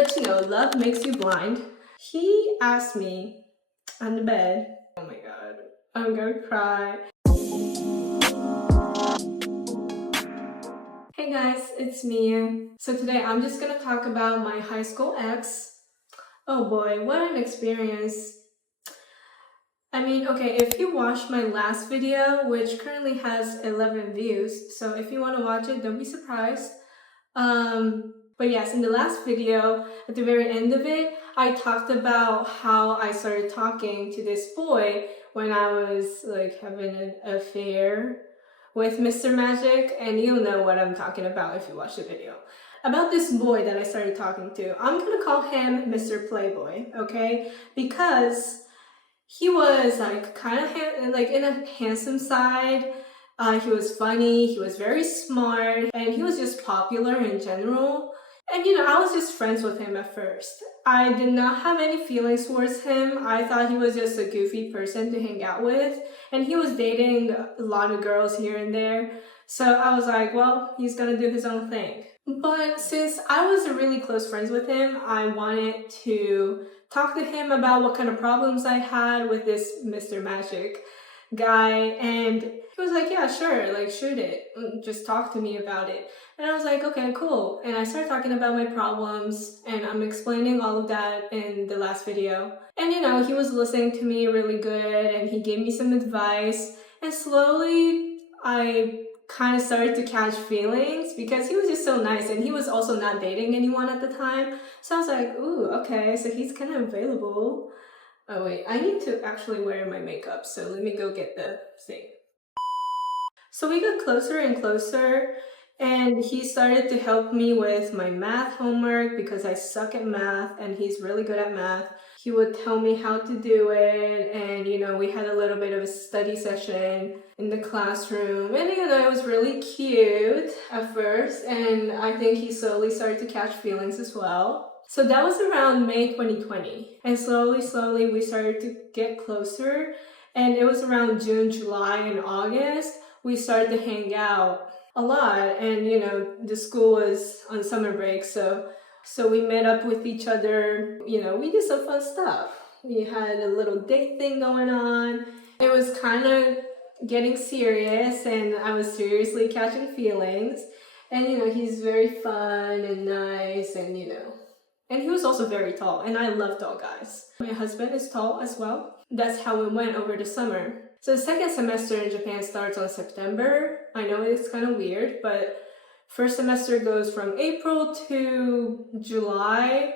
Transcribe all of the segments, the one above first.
But you know, love makes you blind. He asked me on the bed, oh my god, I'm gonna cry. Hey guys, it's Mia. So today I'm just gonna talk about my high school ex. Oh boy, what an experience. I mean, okay, if you watched my last video, which currently has 11 views, so if you want to watch it, don't be surprised. But yes, in the last video, at the very end of it, I talked about how I started talking to this boy when I was like having an affair with Mr. Magic, and you'll know what I'm talking about if you watch the video. About this boy that I started talking to, I'm gonna call him Mr. Playboy, okay? Because he was like kind of like in a handsome side. He was funny, he was very smart, and he was just popular in general. And you know, I was just friends with him at first. I did not have any feelings towards him. I thought he was just a goofy person to hang out with. And he was dating a lot of girls here and there. So I was like, well, he's gonna do his own thing. But since I was really close friends with him, I wanted to talk to him about what kind of problems I had with this Mr. Magic guy. And he was like, yeah, sure, like shoot it. Just talk to me about it. And I was like, okay, cool. And I started talking about my problems, and I'm explaining all of that in the last video. And you know, he was listening to me really good, and he gave me some advice. And slowly, I kind of started to catch feelings because he was just so nice, and he was also not dating anyone at the time. So I was like, ooh, okay, so he's kind of available. Oh wait, I need to actually wear my makeup, so let me go get the thing. So we got closer and closer, and he started to help me with my math homework because I suck at math and he's really good at math. He would tell me how to do it, and you know, we had a little bit of a study session in the classroom, and you know, it was really cute at first, and I think he slowly started to catch feelings as well. So that was around May 2020, and slowly we started to get closer, and it was around June, July, and August we started to hang out a lot. And you know, the school was on summer break, so we met up with each other. You know, we did some fun stuff. We had a little date thing going on. It was kind of getting serious, and I was seriously catching feelings. And you know, he's very fun and nice, and you know, and he was also very tall, and I love tall guys. My husband is tall as well. That's how it went over the summer. So the second semester in Japan starts on September. I know it's kind of weird, but first semester goes from April to July,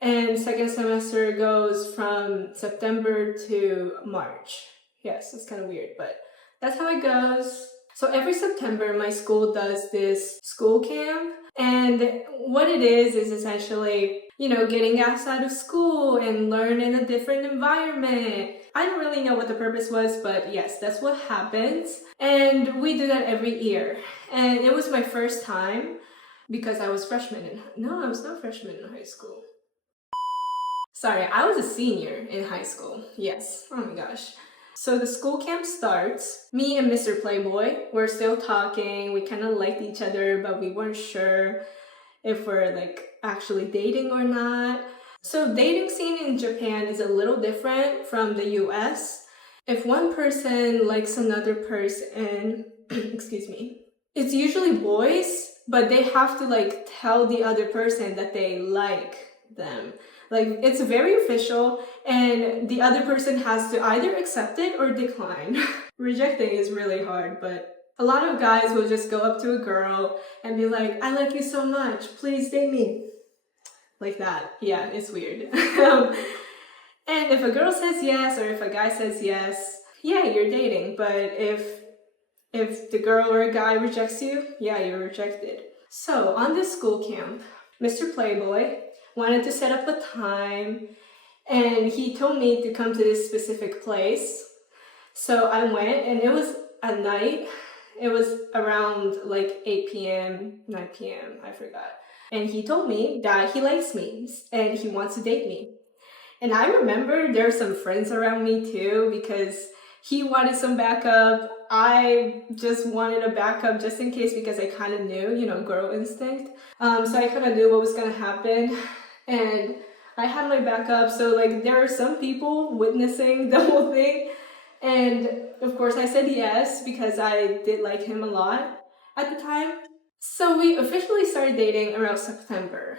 and second semester goes from September to March. Yes, it's kind of weird, but that's how it goes. So every September, my school does this school camp, and what it is essentially, you know, getting outside of school and learn in a different environment. I don't really know what the purpose was, but yes, that's what happens. And we do that every year. And it was my first time because I was I was not freshman in high school. Sorry, I was a senior in high school. Yes, oh my gosh. So the school camp starts. Me and Mr. Playboy, we're still talking. We kind of liked each other, but we weren't sure if we're like actually dating or not. So dating scene in Japan is a little different from the US. If one person likes another person, excuse me, it's usually boys, but they have to like tell the other person that they like them. Like, it's very official, and the other person has to either accept it or decline. Rejecting is really hard, but a lot of guys will just go up to a girl and be like, I like you so much, please date me. Like that. Yeah, it's weird. And if a girl says yes, or if a guy says yes, yeah, you're dating. But if the girl or a guy rejects you, yeah, you're rejected. So on this school camp, Mr. Playboy wanted to set up a time, and he told me to come to this specific place. So I went, and it was at night. It was around like 8 p.m., 9 p.m., I forgot. And he told me that he likes me and he wants to date me. And I remember there were some friends around me too, because he wanted some backup. I just wanted a backup just in case, because I kind of knew, you know, girl instinct. So I kind of knew what was going to happen. And I had my backup, so like there are some people witnessing the whole thing. And of course, I said yes because I did like him a lot at the time. So we officially started dating around September.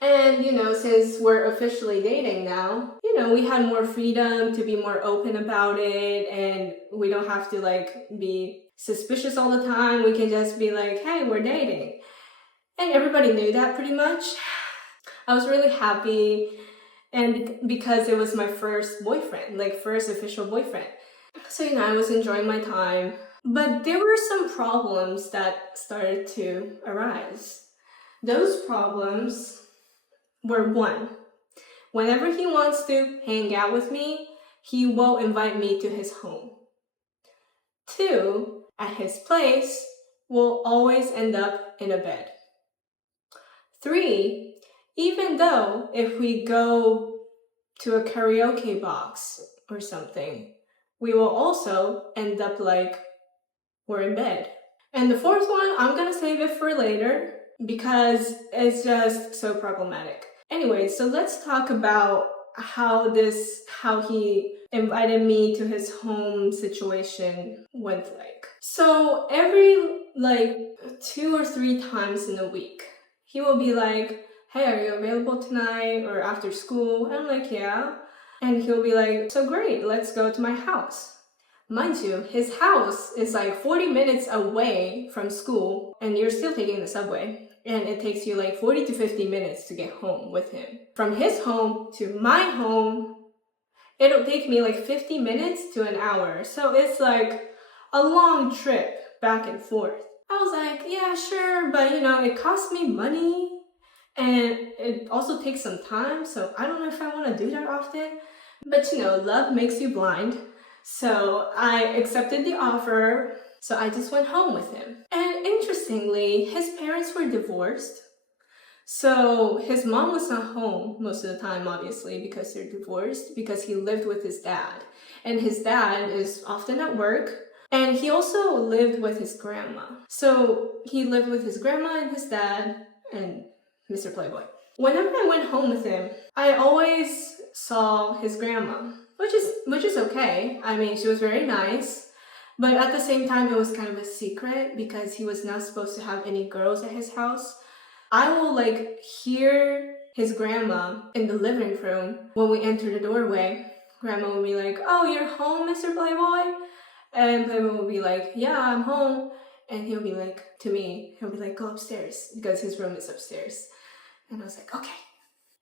And since we're officially dating now, we had more freedom to be more open about it, and we don't have to like be suspicious all the time. We can just be like, hey, we're dating. And everybody knew that pretty much. I was really happy, and because it was my first boyfriend, like first official boyfriend. So, I was enjoying my time. But there were some problems that started to arise. Those problems were one, whenever he wants to hang out with me, he will invite me to his home. Two, at his place, we'll always end up in a bed. Three, even though if we go to a karaoke box or something, we will also end up like we're in bed. And the fourth one, I'm gonna save it for later because it's just so problematic. Anyway, so let's talk about how he invited me to his home situation went like. So every like 2 or 3 times in a week, he will be like, hey, are you available tonight or after school? And I'm like, yeah. And he'll be like, so great, let's go to my house. Mind you, his house is like 40 minutes away from school, and you're still taking the subway. And it takes you like 40 to 50 minutes to get home with him. From his home to my home, it'll take me like 50 minutes to an hour. So it's like a long trip back and forth. I was like, yeah, sure, but it costs me money and it also takes some time. So I don't know if I want to do that often. But love makes you blind. So I accepted the offer. So I just went home with him. And interestingly, his parents were divorced. So his mom was not home most of the time, obviously, because they're divorced, because he lived with his dad. And his dad is often at work. And he also lived with his grandma. So he lived with his grandma and his dad and Mr. Playboy. Whenever I went home with him, I always saw his grandma, which is okay. I mean, she was very nice, but at the same time, it was kind of a secret because he was not supposed to have any girls at his house. I will like hear his grandma in the living room when we enter the doorway. Grandma will be like, "Oh, you're home, Mr. Playboy?" And Playboy will be like, "Yeah, I'm home." And he'll be like, to me, he'll be like, "Go upstairs," because his room is upstairs. And I was like, okay.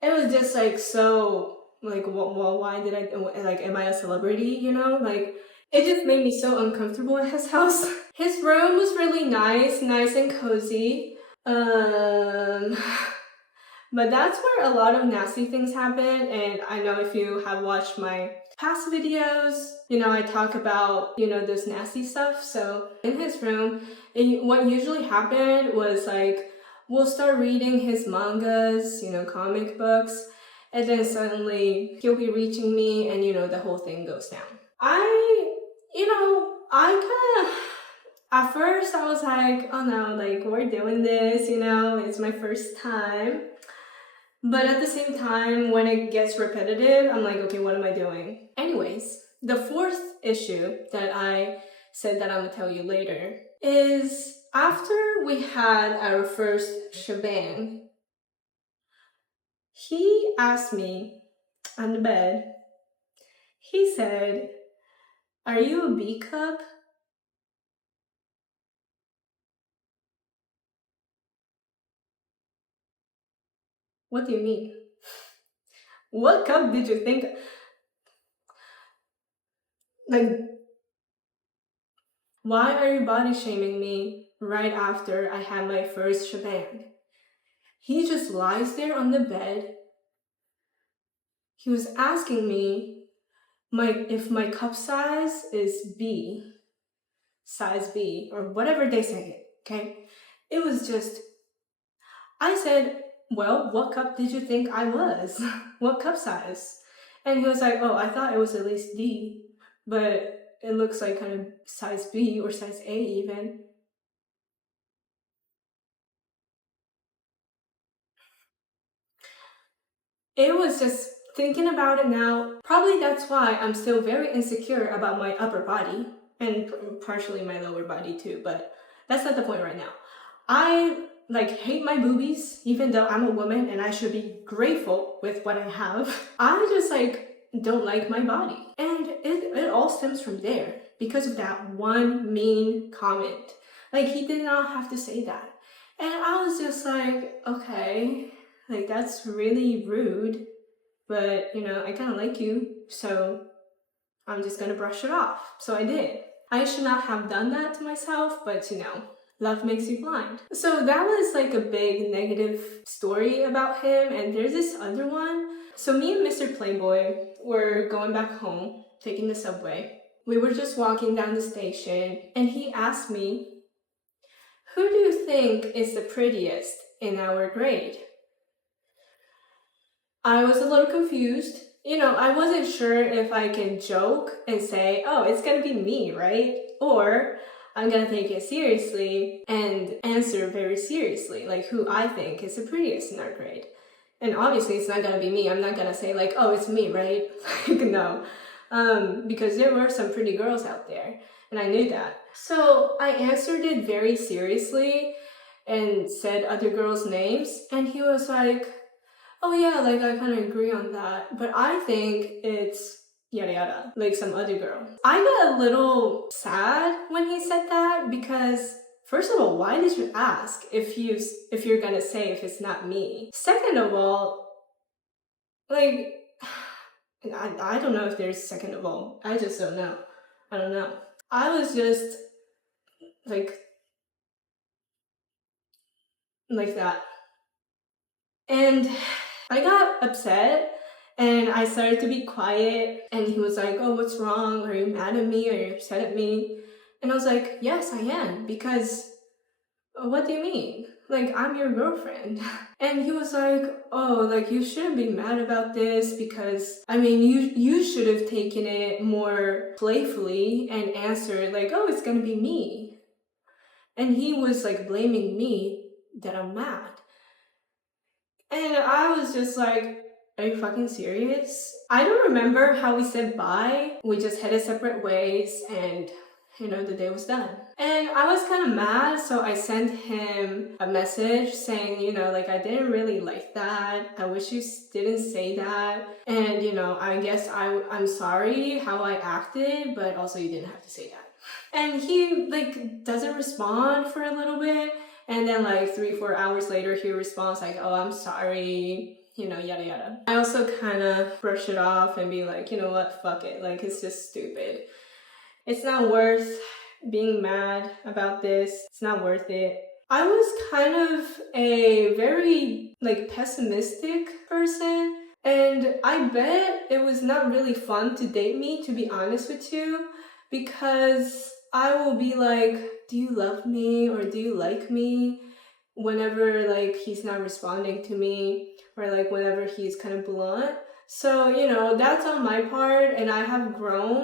It was just like so, like, well, why did I, like, am I a celebrity, Like, it just made me so uncomfortable at his house. His room was really nice and cozy. But that's where a lot of nasty things happen, and I know if you have watched my past videos, I talk about, this nasty stuff. So in his room, what usually happened was like, we'll start reading his mangas, comic books, and then suddenly he'll be reaching me and, the whole thing goes down. At first I was like, oh no, like we're doing this, it's my first time. But at the same time, when it gets repetitive, I'm like, okay, what am I doing? Anyways, the fourth issue that I said that I'm gonna tell you later is after we had our first shebang, he asked me on the bed, he said, are you a B cup? What do you mean? What cup did you think? Like, why are you body shaming me right after I had my first shebang? He just lies there on the bed. He was asking me if my cup size is B, size B, or whatever they say, okay? It was just, I said, well, what cup did you think I was? What cup size? And he was like, oh, I thought it was at least D, but it looks like kind of size B or size A even. it was just thinking about it now, probably that's why I'm still very insecure about my upper body and partially my lower body too, but that's not the point right now. I hate my boobies, even though I'm a woman and I should be grateful with what I have. I just don't like my body. And it all stems from there because of that one mean comment. He did not have to say that. And I was just okay, that's really rude, but I kind of like you, so I'm just gonna brush it off. So I did. I should not have done that to myself, but love makes you blind. So that was a big negative story about him, and there's this other one. So me and Mr. Playboy were going back home, taking the subway. We were just walking down the station, and he asked me, "Who do you think is the prettiest in our grade?" I was a little confused. I wasn't sure if I can joke and say, "Oh, it's gonna be me, right?" Or I'm gonna take it seriously and answer very seriously, who I think is the prettiest in our grade. And obviously it's not gonna be me. I'm not gonna say "Oh, it's me, right?" No. Because there were some pretty girls out there, and I knew that. So I answered it very seriously and said other girls' names, and he was like, "Oh yeah, I kind of agree on that, but I think it's yada yada, some other girl." I got a little sad when he said that because, first of all, why did you ask if you're gonna say if it's not me? Second of all, I don't know if there's second of all. I just don't know. I don't know. I was just like that. And I got upset and I started to be quiet, and he was like, "Oh, what's wrong? Are you mad at me? Are you upset at me?" And I was like, "Yes, I am, because what do you mean? I'm your girlfriend." And he was like, "Oh, you shouldn't be mad about this because, you should have taken it more playfully and answered oh, it's gonna be me." And he was blaming me that I'm mad. And I was just like, "Are you fucking serious?" I don't remember how we said bye. We just headed separate ways, and the day was done. And I was kind of mad, so I sent him a message saying, I didn't really like that. I wish you didn't say that. And, I guess I'm sorry how I acted, but also you didn't have to say that. And he, doesn't respond for a little bit. And then 3-4 hours later, he responds "Oh, I'm sorry, yada yada." I also kind of brush it off and be like, "You know what, fuck it. It's just stupid. It's not worth being mad about this. It's not worth it." I was kind of a very pessimistic person, and I bet it was not really fun to date me, to be honest with you, because I will be like, "Do you love me or do you like me?" whenever he's not responding to me, or whenever he's kind of blunt. So, that's on my part, and I have grown.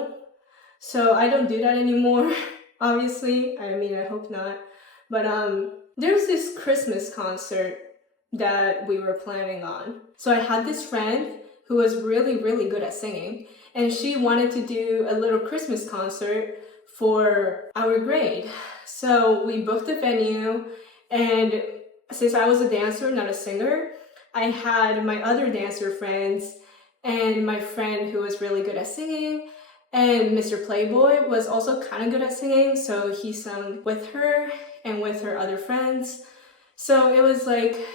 So I don't do that anymore, obviously. I hope not. But there's this Christmas concert that we were planning on. So I had this friend who was really, really good at singing, and she wanted to do a little Christmas concert for our grade. So we booked the venue, and since I was a dancer, not a singer, I had my other dancer friends and my friend who was really good at singing, and Mr. Playboy was also kind of good at singing, so he sung with her and with her other friends. So it was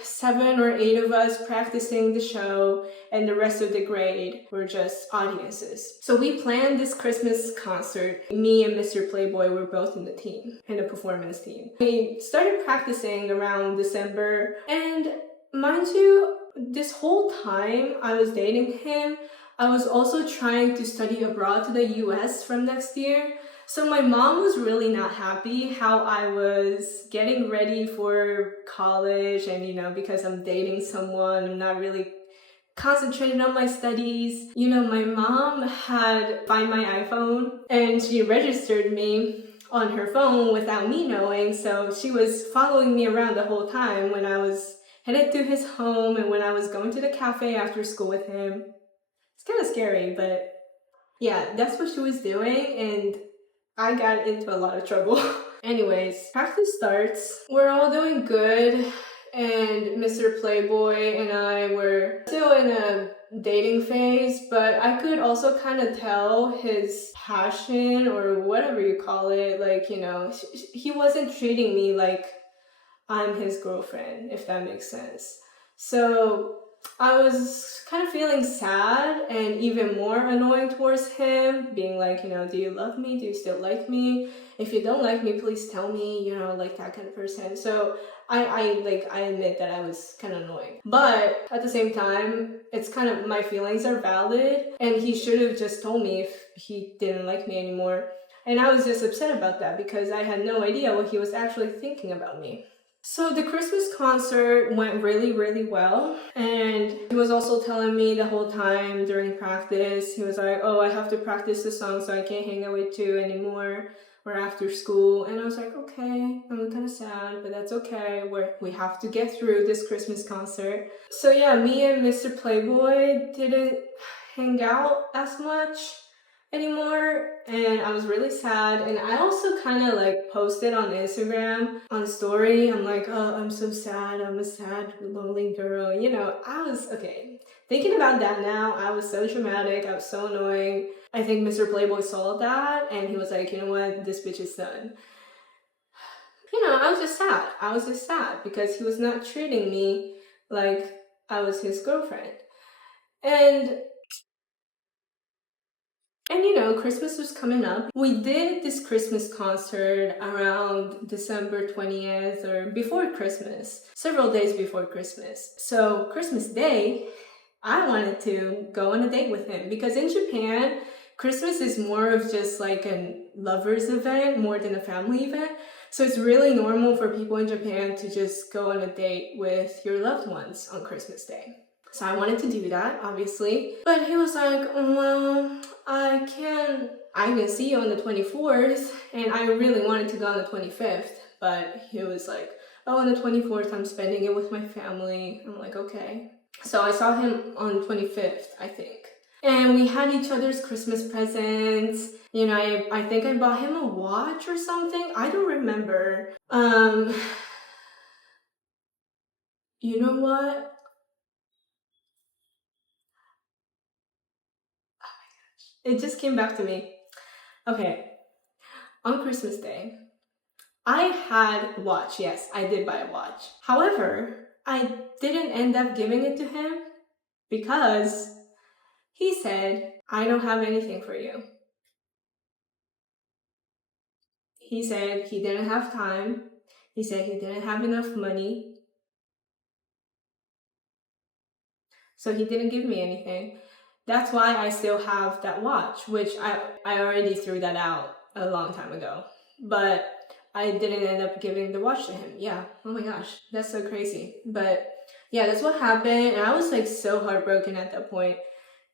7 or 8 of us practicing the show, and the rest of the grade were just audiences. So we planned this Christmas concert. Me and Mr. Playboy were both in the team, in the performance team. We started practicing around December, and mind you, this whole time I was dating him, I was also trying to study abroad to the US from next year. So my mom was really not happy how I was getting ready for college, and because I'm dating someone, I'm not really concentrated on my studies. My mom had Find My iPhone, and she registered me on her phone without me knowing, so she was following me around the whole time when I was headed to his home, and when I was going to the cafe after school with him, it's kind of scary, but yeah, that's what she was doing, and I got into a lot of trouble. Anyways, practice starts. We're all doing good, and Mr. Playboy and I were still in a dating phase, but I could also kind of tell his passion, or whatever you call it, like, you know, he wasn't treating me like I'm his girlfriend, if that makes sense. So I was kind of feeling sad and even more annoying towards him, being like, you know, do you love me? Do you still like me? If you don't like me, please tell me, you know, like that kind of person. So I admit that I was kind of annoying. But at the same time, it's kind of, my feelings are valid, and he should have just told me if he didn't like me anymore. And I was just upset about that because I had no idea what he was actually thinking about me. So the Christmas concert went really, really well, and he was also telling me the whole time during practice, he was like, oh, I have to practice the song so I can't hang out with you anymore, or after school. And I was like, okay, I'm kind of sad, but that's okay, we have to get through this Christmas concert. So yeah, me and Mr. Playboy didn't hang out as much anymore, and I was really sad. And I also kind of like posted on Instagram on a story, I'm like, oh, I'm so sad, I'm a sad lonely girl, you know. I was, okay, thinking about that now, I was so dramatic, I was so annoying. I think Mr. Playboy saw that and he was like, you know what, this bitch is done. You know, I was just sad because he was not treating me like I was his girlfriend. And you know, Christmas was coming up. We did this Christmas concert around December 20th, or before Christmas, several days before Christmas. So Christmas Day, I wanted to go on a date with him because in Japan, Christmas is more of just like a lover's event more than a family event. So it's really normal for people in Japan to just go on a date with your loved ones on Christmas Day. So I wanted to do that, obviously. But he was like, well, I can see you on the 24th. And I really wanted to go on the 25th. But he was like, oh, on the 24th, I'm spending it with my family. I'm like, okay. So I saw him on the 25th, I think. And we had each other's Christmas presents. You know, I think I bought him a watch or something. I don't remember. You know what? It just came back to me. Okay, on Christmas Day, I had a watch. Yes, I did buy a watch. However, I didn't end up giving it to him because he said, I don't have anything for you. He said he didn't have time. He said he didn't have enough money. So he didn't give me anything. That's why I still have that watch, which I already threw that out a long time ago. But I didn't end up giving the watch to him. Yeah, oh my gosh, that's so crazy. But yeah, that's what happened. And I was like so heartbroken at that point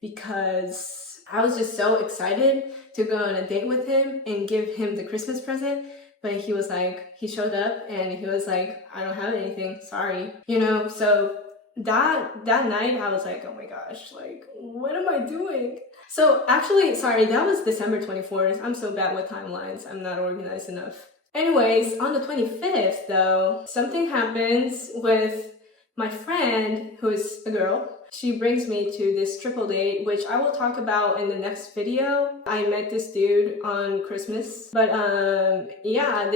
because I was just so excited to go on a date with him and give him the Christmas present. But he was like, he showed up and he was like, I don't have anything, sorry. You know, so that night I was like, oh my gosh, like, what am I doing? So actually, sorry, that was December 24th. I'm so bad with timelines. I'm not organized enough. Anyways, on the 25th though, something happens with my friend, who is a girl. She brings me to this triple date, which I will talk about in the next video. I met this dude on Christmas, but yeah,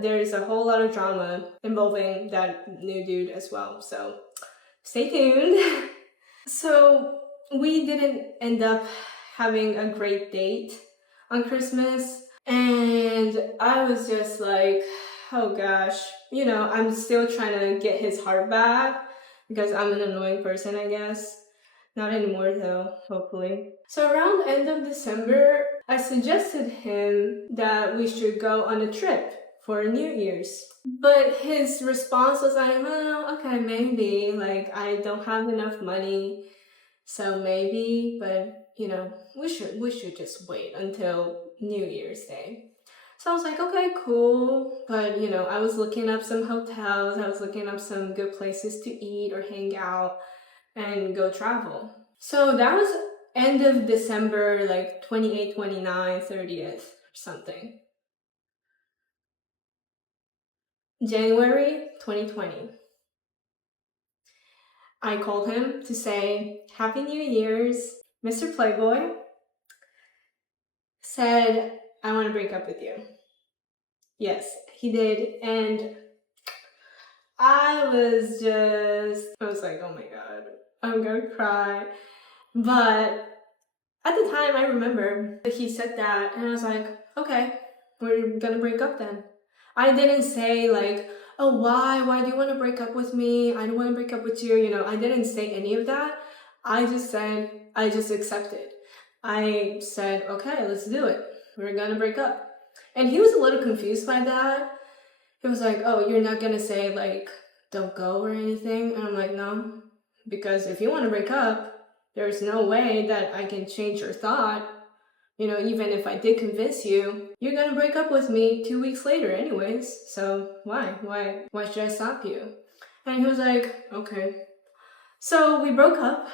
there's a whole lot of drama involving that new dude as well. So stay tuned. So we didn't end up having a great date on Christmas, and I was just like, oh gosh, you know, I'm still trying to get his heart back because I'm an annoying person, I guess. Not anymore though, hopefully. So around the end of December, I suggested him that we should go on a trip for New Year's. But his response was like, well, okay, maybe, like, I don't have enough money, so maybe, but you know, we should just wait until New Year's Day. So I was like, okay, cool. But you know, I was looking up some hotels, I was looking up some good places to eat or hang out and go travel. So that was end of December, like 28th, 29th, 30th, or something. January 2020. I called him to say, Happy New Year's. Mr. Playboy said, I want to break up with you. Yes, he did. And I was like, oh my god, I'm gonna cry. But at the time, I remember that he said that, and I was like, okay, we're gonna break up then. I didn't say like, oh, why? Why do you want to break up with me? I don't want to break up with you. You know, I didn't say any of that. I just said, I just accepted. I said, okay, let's do it. We're gonna break up. And he was a little confused by that. He was like, oh, you're not gonna say like, don't go or anything? And I'm like, no, because if you want to break up, there's no way that I can change your thought. You know, even if I did convince you, you're gonna break up with me 2 weeks later anyways. So why should I stop you? And he was like, okay. So we broke up.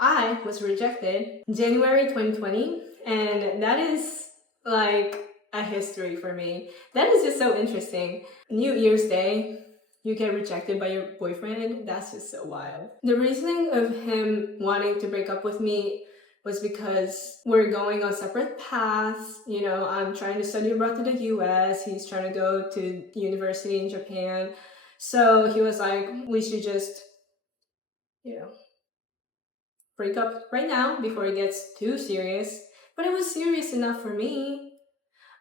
I was rejected January 2020, and that is like a history for me. That is just so interesting. New Year's Day, you get rejected by your boyfriend. That's just so wild. The reasoning of him wanting to break up with me was because we're going on separate paths. You know, I'm trying to study abroad to the US, he's trying to go to university in Japan. So he was like, we should just, you know, break up right now before it gets too serious. But it was serious enough for me.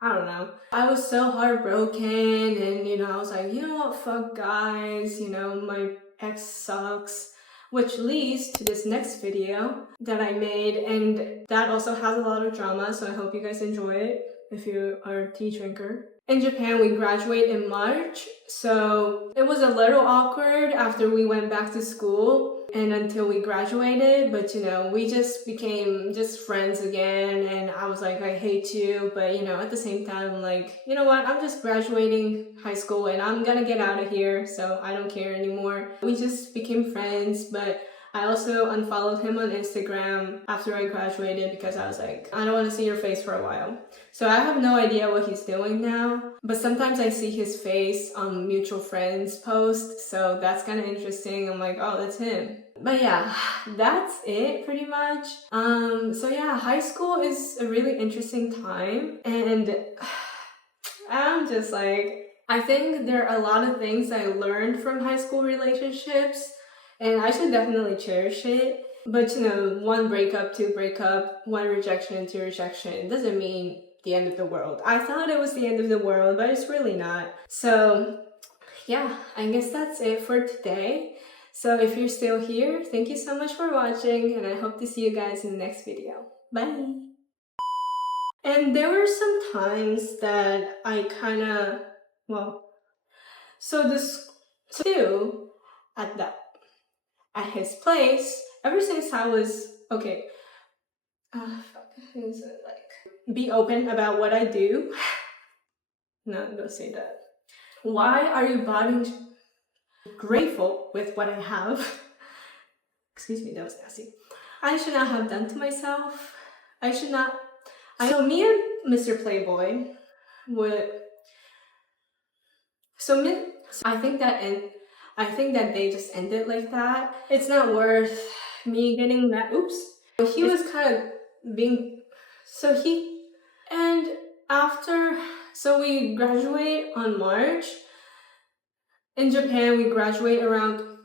I don't know. I was so heartbroken, and you know, I was like, you know what, fuck guys, you know, my ex sucks. Which leads to this next video that I made, and that also has a lot of drama, so I hope you guys enjoy it if you are a tea drinker. In Japan, we graduate in March, so it was a little awkward after we went back to school and until we graduated, but you know, we just became just friends again, and I was like, I hate you, but you know, at the same time, I'm like, you know what, I'm just graduating high school and I'm gonna get out of here, so I don't care anymore. We just became friends, but I also unfollowed him on Instagram after I graduated because I was like, I don't want to see your face for a while. So I have no idea what he's doing now, but sometimes I see his face on mutual friends posts, so that's kind of interesting. I'm like, oh, that's him. But yeah, that's it pretty much. So yeah, high school is a really interesting time, and I'm just like, I think there are a lot of things I learned from high school relationships, and I should definitely cherish it. But you know, one breakup, two breakup, one rejection, two rejection doesn't mean the end of the world. I thought it was the end of the world, but it's really not. So yeah, I guess that's it for today. So if you're still here, thank you so much for watching, and I hope to see you guys in the next video. Bye! And there were some times that I kind of, well, so this too at his place ever since I was okay. Is it like be open about what I do? No, don't say that. Why are you bothering? Grateful with what I have. Excuse me, that was nasty. I should not have done to myself. I should not. So me and Mr. Playboy would. I think that they just ended like that. It's not worth me getting that. Oops. He was kind of being. So he and after. So we graduate on March. In Japan, we graduate around